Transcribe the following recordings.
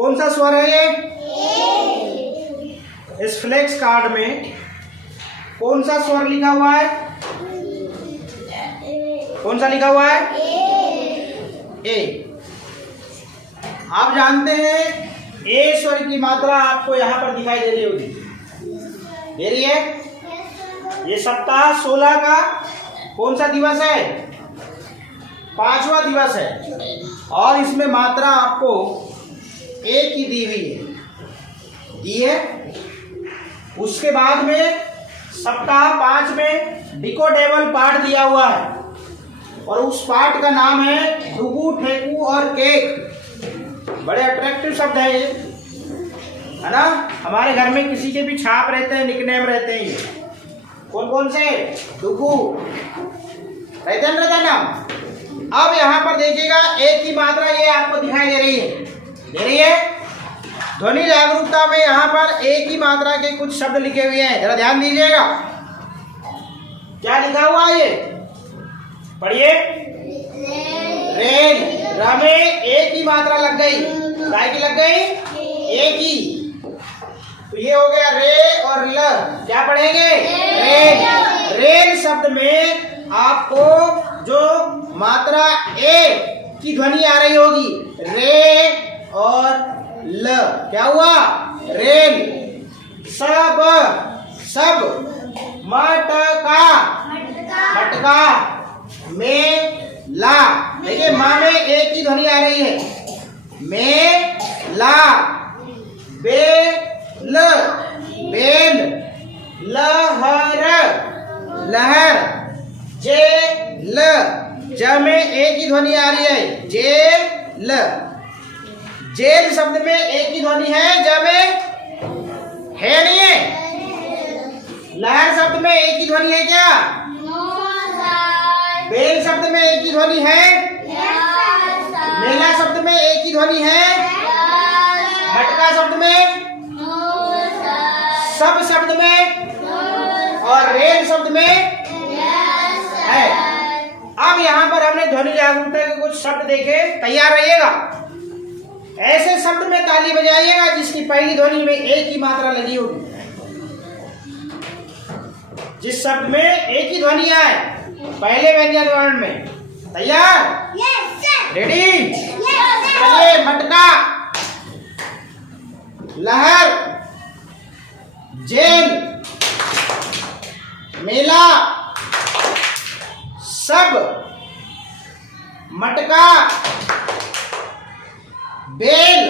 कौन सा स्वर है ये? इस फ्लेक्स कार्ड में कौन सा स्वर लिखा हुआ है? कौन सा लिखा हुआ है? ए। आप जानते हैं ए स्वर की मात्रा आपको यहाँ पर दिखाई दे रही होगी, दे रही है? ये सप्ताह 16 का कौन सा दिवस है? 5वां दिवस है और इसमें मात्रा आपको ए की दी हुई है, दी है। उसके बाद में सप्ताह 5 में डिकोडेबल पार्ट दिया हुआ है और उस पार्ट का नाम है डुगू, ठेकू और केक। बड़े अट्रैक्टिव शब्द है ये, है ना? हमारे घर में किसी के भी छाप रहते हैं, निकनेम रहते हैं। ये कौन कौन से? डुगू रहते हैं नाम। अब यहाँ पर देखिएगा ए की मात्रा ये आपको दिखाई दे रही है, दे रही है? ध्वनि जागरूकता में यहाँ पर ए की मात्रा के कुछ शब्द लिखे हुए हैं, जरा ध्यान दीजिएगा। क्या लिखा हुआ है ये? पढ़िए। रेल। र में ए की मात्रा लग गई, काय की लग गई? ए की। तो ये हो गया रे और ल। क्या पढ़ेंगे? रेल। रेल शब्द में आपको जो मात्रा ए की ध्वनि आ रही होगी, रे और ल, क्या हुआ? रेल। सब, सब। मटका, मटका। में ला, देखिए माँ में ए की ध्वनि आ रही है, में ला। Bell, bell. लहर, लहर। जेल, ज में ए की ध्वनि आ रही है, जेल। जेल शब्द में ए की ध्वनि है, ज में है नहीं है। लहर शब्द में ए की ध्वनि है क्या? बेल शब्द में एक ही ध्वनि है, मेला शब्द में एक ही ध्वनि है, मटका शब्द में, सब शब्द में और रेल शब्द में है। अब यहाँ पर हमने ध्वनि जागरूकता के कुछ शब्द देखे, तैयार रहिएगा। ऐसे शब्द में ताली बजाइएगा जिसकी पहली ध्वनि में एक ही मात्रा लगी होगी। जिस शब्द में एक ही ध्वनि आए पहले व्यंजन वर्ण में। तैयार? रेडी? चलिए। मटका, लहर, जेल, मेला, सब, मटका, बेल,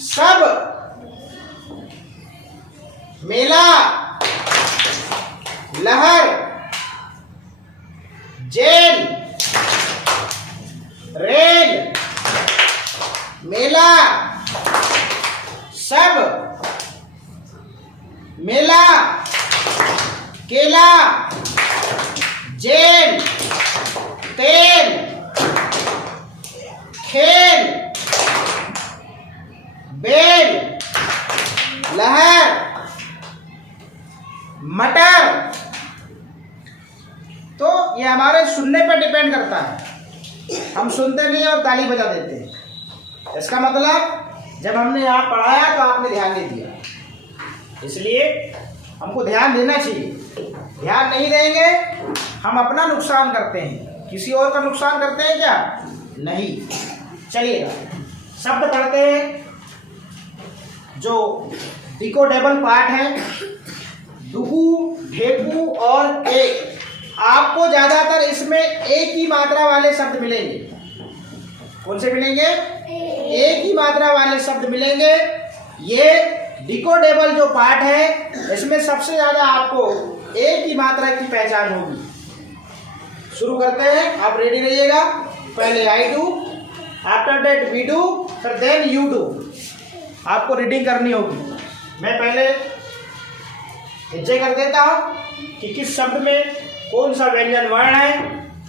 सब, मेला, लहर, जेल, रेल, मेला, सब, मेला, केला, जेल, तेल, खेल, बेल, लहर, मटर। तो ये हमारे सुनने पर डिपेंड करता है, हम सुनते नहीं और ताली बजा देते हैं। इसका मतलब जब हमने यहाँ पढ़ाया तो आपने ध्यान नहीं दिया, इसलिए हमको ध्यान देना चाहिए। ध्यान नहीं देंगे हम अपना नुकसान करते हैं, किसी और का नुकसान करते हैं क्या? नहीं। चलिएगा शब्द पढ़ते हैं। जो डिकोडेबल पार्ट है, डुगू, ढेकू और केक। आपको ज्यादातर इसमें एक ही मात्रा वाले शब्द मिलेंगे। कौन से मिलेंगे? एक ही मात्रा वाले शब्द मिलेंगे। ये डिकोडेबल जो पार्ट है इसमें सबसे ज्यादा आपको एक ही मात्रा की पहचान होगी। शुरू करते हैं, आप रेडी रहिएगा। पहले I do, after that we do, फिर देन यू डू। आपको रीडिंग करनी होगी। मैं पहले हिज्जे कर देता हूं कि किस शब्द में कौन सा व्यंजन वर्ण है,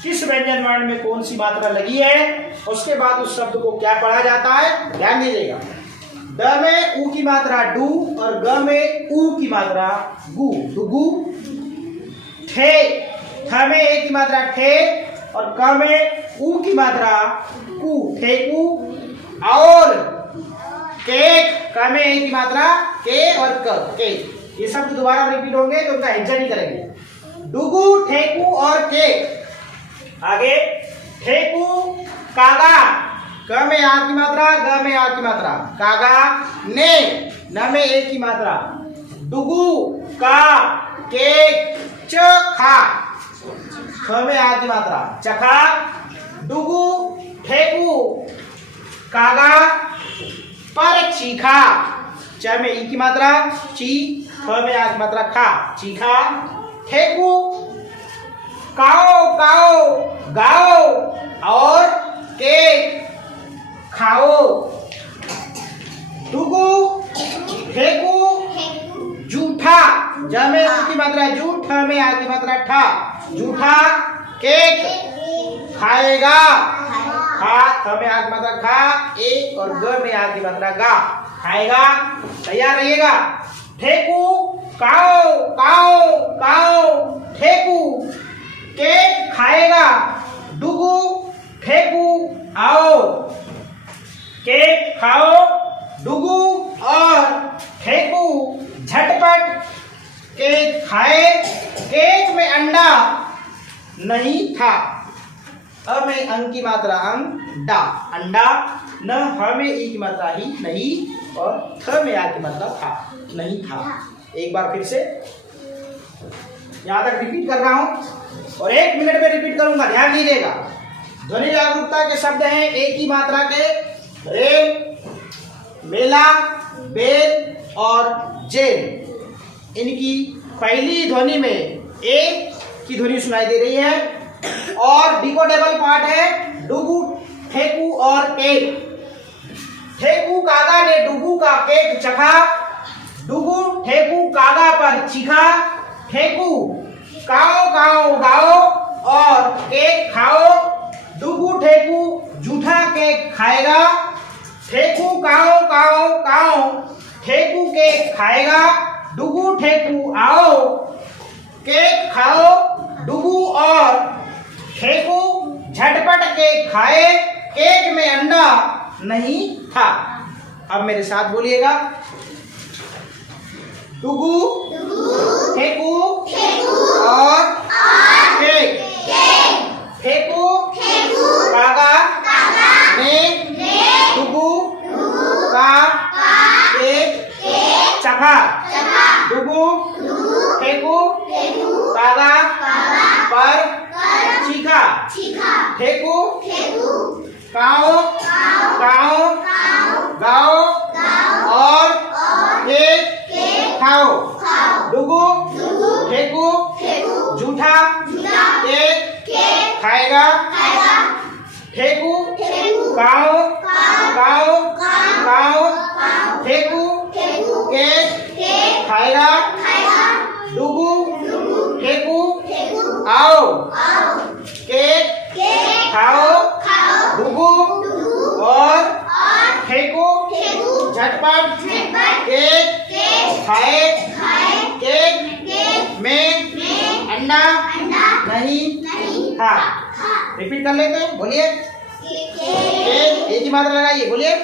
किस व्यंजन वर्ण में कौन सी मात्रा लगी है, उसके बाद उस शब्द को क्या पढ़ा जाता है। ध्यान दीजिएगा। ड में ऊ की मात्रा डू और ग में ऊ की मात्रा गु, डुगु। ठे, ठ में ए की मात्रा ठे, और क में ऊ की मात्रा कू, ठेकू। और केक, क में ए की मात्रा के और क, केक। ये शब्द दोबारा रिपीट होंगे तो उनका हिज्जा नहीं करेंगे। डुगू, ठेकू और केक। आगे ठेकू, कागा, क में आ की मात्रा, ग में आ की मात्रा, कागा। ने, न में ए की मात्रा। डुगू, का, केक, चखा, ख में आ की मात्रा, चखा। डुगू, ठेकू, कागा, पर चीखा, च में ई की मात्रा, ची, ख में आ की मात्रा, खा, चीखा। ठेकू, काओ, काओ, गाओ। और केक, खाओ। डुगू, ठेकू, जूठा, ज में ऊ की मात्रा जू, ठ में आ की मात्रा ठा, जूठा। केक, खाएगा, खा, ख में आ की मात्रा खा, ए और ग में आ की मात्रा गा, खाएगा। तैयार रहिएगा। ठेकू, काओ, काओ, काओ, ठेकू। केक, खाएगा। डुगू, ठेकू, आओ। केक खाओ, डुगू और ठेकू झटपट केक खाए। केक में अंडा नहीं था, अ में अंग की मात्रा अंग, डा, अंडा। न, ह में ई की मात्रा ही, नहीं। और थ में आ की मात्रा था, नहीं था। एक बार फिर से यहां तक रिपीट कर रहा हूं और 1 मिनट में रिपीट करूंगा, ध्यान दीजिएगा। ध्वनि जागरूकता के शब्द हैं एक ही मात्रा के, रेल, मेला, बेल और जेल। इनकी पहली ध्वनि में ए की ध्वनि सुनाई दे रही है और डिकोडेबल पार्ट है डुगू, ठेकू और केक। ठेकू कागा ने डुगू का केक चखा, डुगू ठेकू कागा पर चीखा। ठेकू, काओ काओ गाओ और केक खाओ। डुगू ठेकू जूठा केक खाएगा। ठेकू काओ काओ काओ, ठेकू केक खाएगा। डुगू ठेकू आओ, केक खाओ। डुगू और ठेकू झटपट केक खाए। केक में अंडा नहीं था। अब मेरे साथ बोलिएगा। डुगू, ठेकू और केक। ठेकू कागा ने डुगू का केक चखा। डुगू ठेकू कागा पर चीखा। ठेकू काओ काओ गाओ और केक खाओ। डुगू ठेकू जूठा केक खाएगा। ठेकू काओ काओ काओ, ठेकू केक खाएगा। डुगू ठेकू आओ, केक खाओ। डुगू और ठेकू झटपट केक खाए। केक में अंडा नहीं था। रिपीट कर लेते हैं, बोलिए। केक, एक ही मात्रा लगाइए, बोलिए।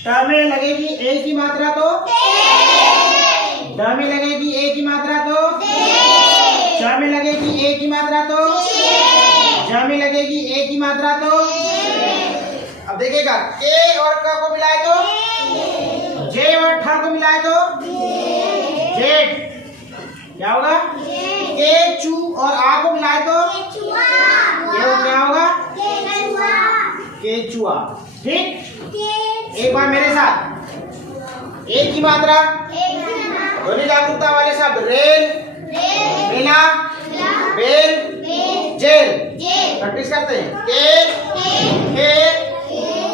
ट में लगेगी ए की मात्रा तो, ड में लगेगी ए की मात्रा तो, च में लगेगी ए की मात्रा तो, ज में लगेगी ए की मात्रा तो। अब देखिएगा, के और क को मिलाए तो, जे और ठ को मिलाए तो जेड। क्या होगा? के चू और आ को मिलाए तो ये क्या होगा? केचुआ। ठीक, एक बार मेरे साथ। एक की मात्रा, ध्वनि जागरूकता वाले शब्द रेल, मेला, बेल, जेल। प्रैक्टिस करते हैं। के,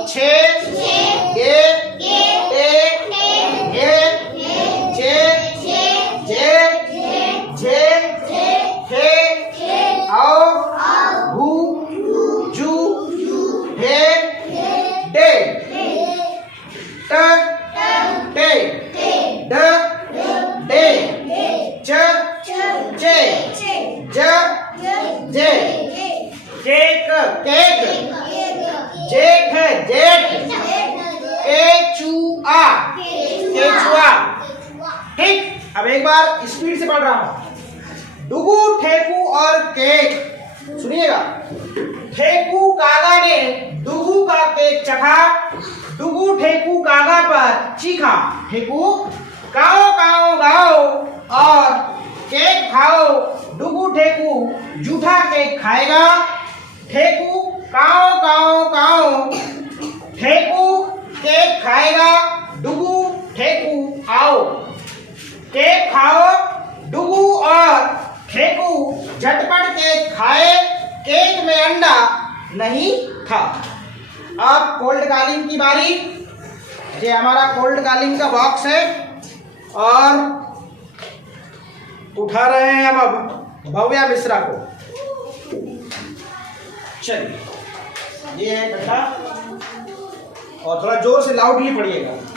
छे, गे, टे, गे, अब एक बार स्पीड से पढ़ रहा हूं। डुगू, ठेकू और केक। सुनिएगा। ठेकू कागा ने डुगू का केक चखा, डुगू ठेकू कागा पर चीखा। ठेकू काओ काओ गाओ और केक खाओ, डुगू ठेकू जूठा केक खाएगा। ठेकू काओ काओ काओ, ठेकू केक खाएगा, डुगू ठेकू आओ। केक खाओ, डुगू और ठेकू झटपट केक खाए, केक में अंडा नहीं था। अब कोल्ड कॉलिंग की बारी। ये हमारा कोल्ड कॉलिंग का बॉक्स है और उठा रहे हैं हम अब भव्या मिश्रा को। चलिए, ये है कट्टा और थोड़ा जोर से लाउडली पढ़िएगा।